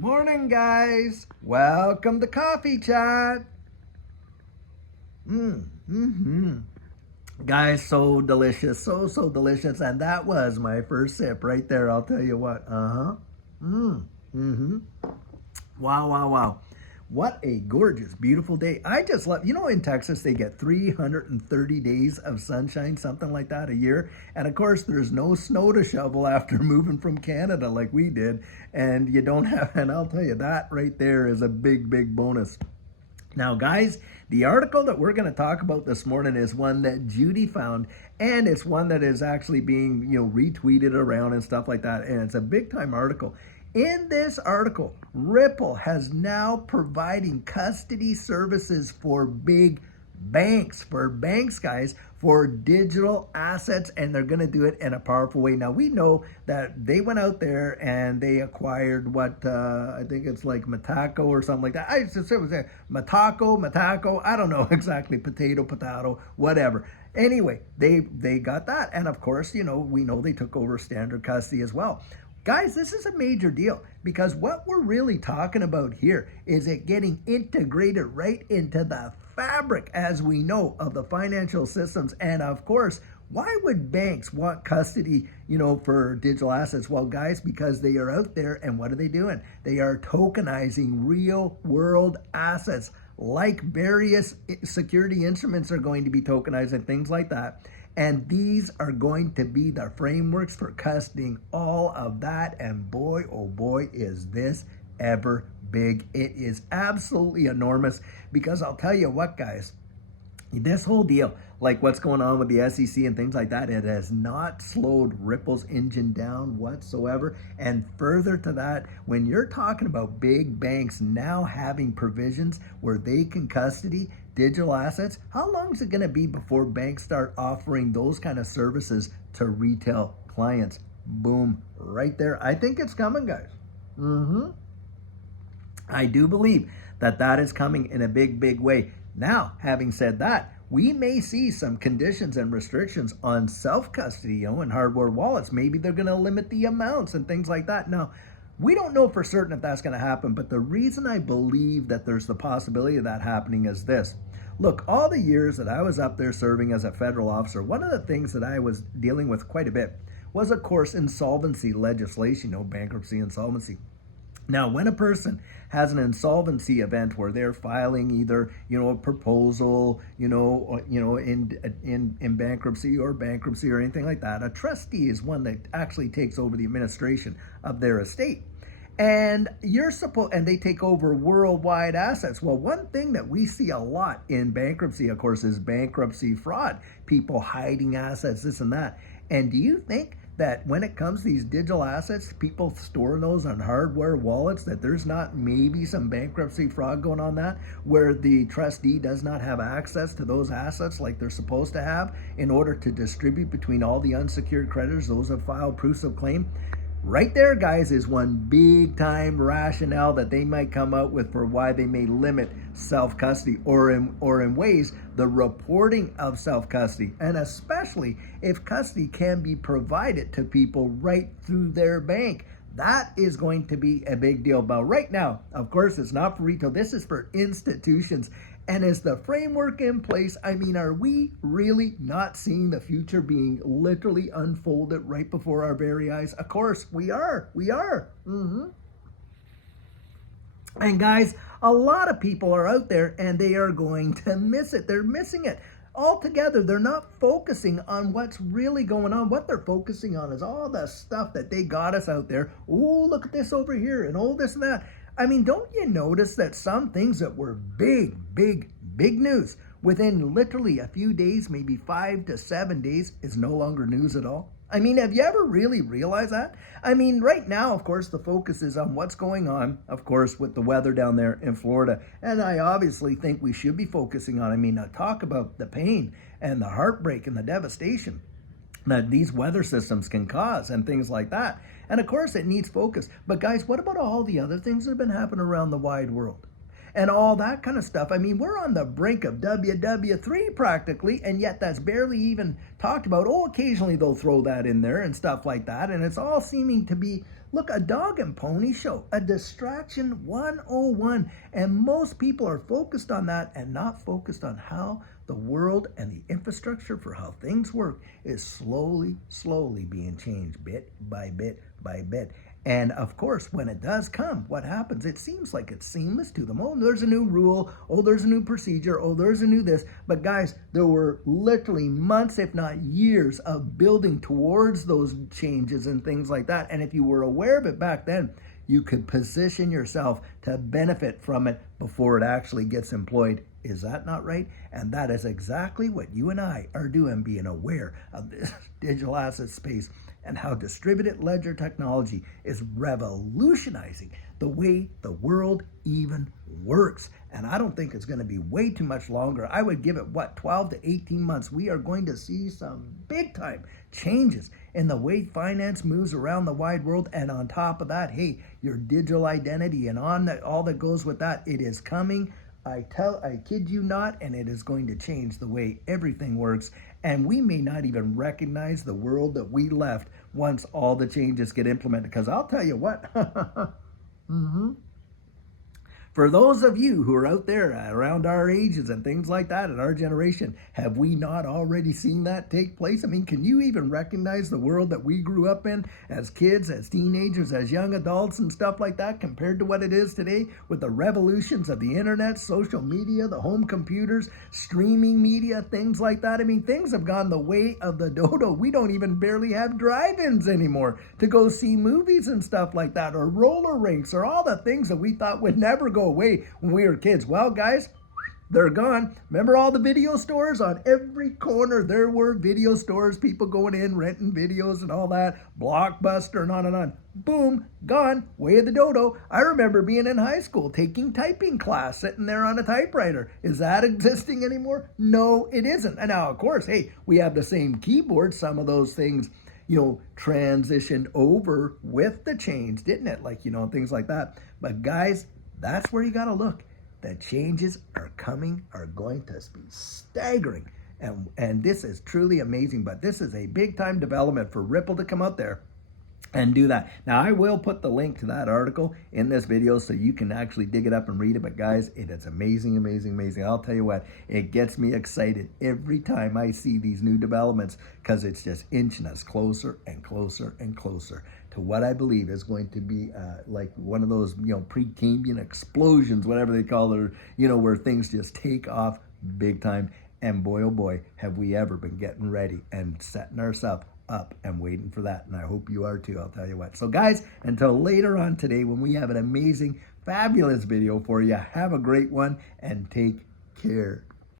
Morning, guys. Welcome to Coffee Chat. Guys, so delicious, so delicious, and that was my first sip right there. I'll tell you what. Wow. What a gorgeous, beautiful day. I just love, in Texas, they get 330 days of sunshine, something like that a year. And of course, there's no snow to shovel after moving from Canada like we did. And you don't have, and I'll tell you, that right there is a big bonus. Now, guys, the article that we're going to talk about this morning is one that Judy found, and it's one that is actually being, retweeted around and stuff like that. And it's a big time article. In this article, Ripple has now providing custody services for big banks, guys, for digital assets, and they're going to do it in a powerful way. Now, we know that they went out there and they acquired what I think it's like Mataco or something like that. I just said it was Mataco. I don't know exactly. Potato, whatever. Anyway, they got that, and of course, we know they took over standard custody as well. Guys, this is a major deal because what we're really talking about here is it getting integrated right into the fabric, as we know, of the financial systems. And of course, why would banks want custody, for digital assets? Well, guys, because they are out there, and what are they doing? They are tokenizing real world assets, like various security instruments are going to be tokenized and things like that. And these are going to be the frameworks for custodying all of that. And boy, oh boy, is this ever big. It is absolutely enormous because I'll tell you what, guys, this whole deal, like what's going on with the SEC and things like that, it has not slowed Ripple's engine down whatsoever. And further to that, when you're talking about big banks now having provisions where they can custody digital assets, how long is it going to be before banks start offering those kind of services to retail clients? Boom, right there. I think it's coming, guys. I do believe that is coming in a big way. Now, having said that, we may see some conditions and restrictions on self-custody, and hardware wallets. Maybe they're going to limit the amounts and things like that. Now, we don't know for certain if that's going to happen, but the reason I believe that there's the possibility of that happening is this. Look, all the years that I was up there serving as a federal officer, one of the things that I was dealing with quite a bit was, of course, insolvency legislation, bankruptcy, insolvency. Now, when a person has an insolvency event where they're filing either, a proposal, in bankruptcy or anything like that, a trustee is one that actually takes over the administration of their estate. And and they take over worldwide assets. Well, one thing that we see a lot in bankruptcy, of course, is bankruptcy fraud, people hiding assets, this and that. And do you think that when it comes to these digital assets, people store those on hardware wallets, that there's not maybe some bankruptcy fraud going on that, where the trustee does not have access to those assets like they're supposed to have in order to distribute between all the unsecured creditors, those have filed proofs of claim? Right there, guys, is one big time rationale that they might come out with for why they may limit self-custody or in ways the reporting of self-custody, and especially if custody can be provided to people right through their bank. That is going to be a big deal. But right now, of course, it's not for retail. This is for institutions. And is the framework in place? I mean, are we really not seeing the future being literally unfolded right before our very eyes? Of course, we are. And guys, a lot of people are out there and they are going to miss it. They're missing it altogether. They're not focusing on what's really going on. What they're focusing on is all the stuff that they got us out there. Oh, look at this over here and all this and that. I mean, don't you notice that some things that were big news within literally a few days, maybe 5 to 7 days, is no longer news at all? I mean, have you ever really realized that? I mean, right now, of course, the focus is on what's going on, of course, with the weather down there in Florida. And I obviously think we should be focusing on, talk about the pain and the heartbreak and the devastation that these weather systems can cause and things like that. And of course, it needs focus. But guys, what about all the other things that have been happening around the wide world? and all that kind of stuff. I mean, we're on the brink of WW3 practically, and yet that's barely even talked about. Oh, occasionally they'll throw that in there and stuff like that, and it's all seeming to be, look, a dog and pony show, a distraction 101. And most people are focused on that and not focused on how the world and the infrastructure for how things work is slowly being changed bit by bit by bit. And of course, when it does come, what happens? It seems like it's seamless to them. Oh, there's a new rule. Oh, there's a new procedure. Oh, there's a new this. But guys, there were literally months, if not years, of building towards those changes and things like that. And if you were aware of it back then, you could position yourself to benefit from it before it actually gets employed. Is that not right? And that is exactly what you and I are doing, being aware of this digital asset space and how distributed ledger technology is revolutionizing the way the world even works. And I don't think it's going to be way too much longer. I would give it, 12 to 18 months. We are going to see some big time changes in the way finance moves around the wide world. And on top of that, hey, your digital identity and all that goes with that, it is coming. I kid you not, and it is going to change the way everything works. And we may not even recognize the world that we left once all the changes get implemented. Because I'll tell you what, for those of you who are out there around our ages and things like that in our generation, have we not already seen that take place? I mean, can you even recognize the world that we grew up in as kids, as teenagers, as young adults and stuff like that compared to what it is today with the revolutions of the internet, social media, the home computers, streaming media, things like that? I mean, things have gone the way of the dodo. We don't even barely have drive-ins anymore to go see movies and stuff like that, or roller rinks, or all the things that we thought would never go away when we were kids. Well, guys, they're gone. Remember all the video stores? On every corner there were video stores, people going in, renting videos and all that, Blockbuster and on and on. Boom, gone, way of the dodo. I remember being in high school, taking typing class, sitting there on a typewriter. Is that existing anymore? No, it isn't. And now, of course, hey, we have the same keyboard. Some of those things, transitioned over with the change, didn't it? Like, things like that. But guys, that's where you got to look. The changes are coming, are going to be staggering. And this is truly amazing. But this is a big time development for Ripple to come out there and do that. Now, I will put the link to that article in this video so you can actually dig it up and read it. But guys, it is amazing, amazing, amazing. I'll tell you what, it gets me excited every time I see these new developments, because it's just inching us closer and closer and closer to what I believe is going to be like one of those, Precambrian explosions, whatever they call it, where things just take off big time. And boy, oh boy, have we ever been getting ready and setting ourselves up and waiting for that. And I hope you are too, I'll tell you what. So guys, until later on today when we have an amazing, fabulous video for you, have a great one and take care.